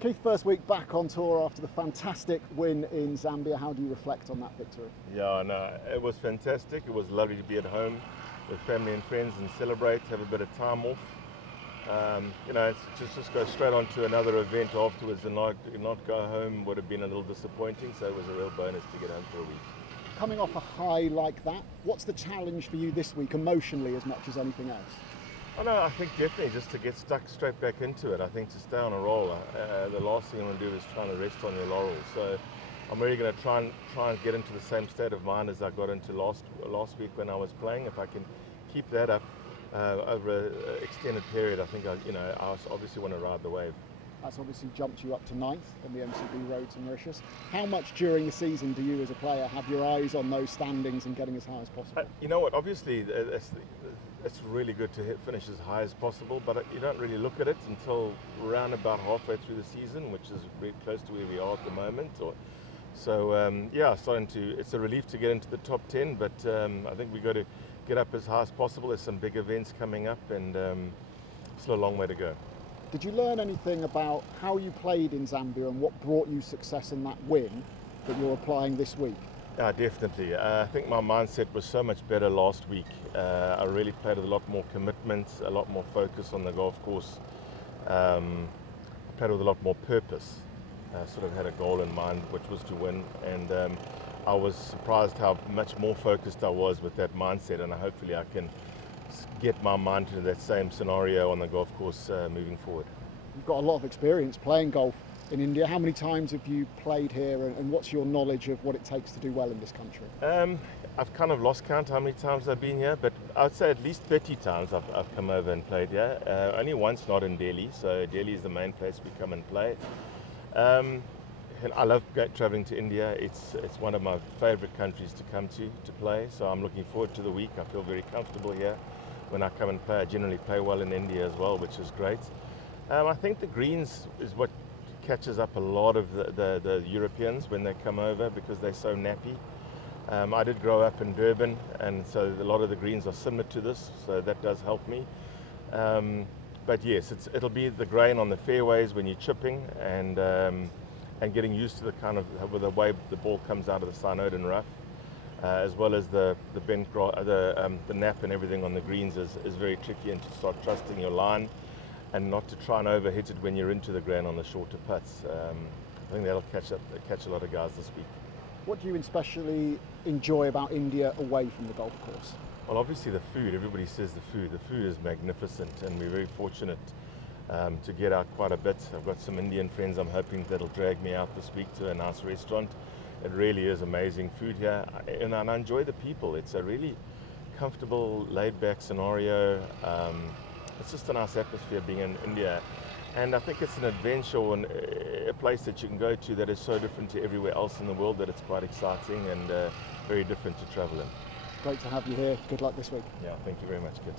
Keith, first week back on tour after the fantastic win in Zambia. How do you reflect on that victory? Yeah, no, it was fantastic. It was lovely to be at home with family and friends and celebrate, have a bit of time off. It's just go straight on to another event afterwards and not go home would have been a little disappointing. So it was a real bonus to get home for a week. Coming off a high like that, what's the challenge for you this week, emotionally as much as anything else? I think definitely just to get stuck straight back into it. I think to stay on a roll, the last thing you want to do is trying to rest on your laurels. So I'm really going to try and get into the same state of mind as I got into last week when I was playing. If I can keep that up over an extended period, I think I obviously want to ride the wave. That's obviously jumped you up to 9th on the MCB Road to Mauritius. How much during the season do you as a player have your eyes on those standings and getting as high as possible? You know what, obviously it's really good to finish as high as possible, but you don't really look at it until around about halfway through the season, which is really close to where we are at the moment. It's a relief to get into the top 10, but I think we've got to get up as high as possible. There's some big events coming up, and still a long way to go. Did you learn anything about how you played in Zambia and what brought you success in that win that you're applying this week? Yeah, definitely. I think my mindset was so much better last week. I really played with a lot more commitment, a lot more focus on the golf course. Played with a lot more purpose. Sort of had a goal in mind, which was to win. And I was surprised how much more focused I was with that mindset. And hopefully I can get my mind into that same scenario on the golf course moving forward. You've got a lot of experience playing golf in India. How many times have you played here, and what's your knowledge of what it takes to do well in this country? I've kind of lost count how many times I've been here, but I'd say at least 30 times I've come over and played here. Only once not in Delhi, so Delhi is the main place we come and play. And I love traveling to India. It's one of my favorite countries to come to play, so I'm looking forward to the week. I feel very comfortable here when I come and play. I generally play well in India as well, which is great. I think the greens is what catches up a lot of the Europeans when they come over because they're so nappy. I did grow up in Durban, and so a lot of the greens are similar to this, so that does help me. But yes, it'll be the grain on the fairways when you're chipping, and getting used to the way the ball comes out of the Synoden rough, as well as the nap and everything on the greens is very tricky, and to start trusting your line and not to try and overhit it when you're into the grain on the shorter putts. I think that'll catch a lot of guys this week. What do you especially enjoy about India away from the golf course? Well, obviously the food. Everybody says the food. The food is magnificent, and we're very fortunate to get out quite a bit. I've got some Indian friends I'm hoping that'll drag me out this week to a nice restaurant. It really is amazing food here, and I enjoy the people. It's a really comfortable, laid-back scenario. It's just a nice atmosphere being in India, and I think it's an adventure and a place that you can go to that is so different to everywhere else in the world that it's quite exciting and very different to travel in. Great to have you here. Good luck this week. Yeah, thank you very much, Kit.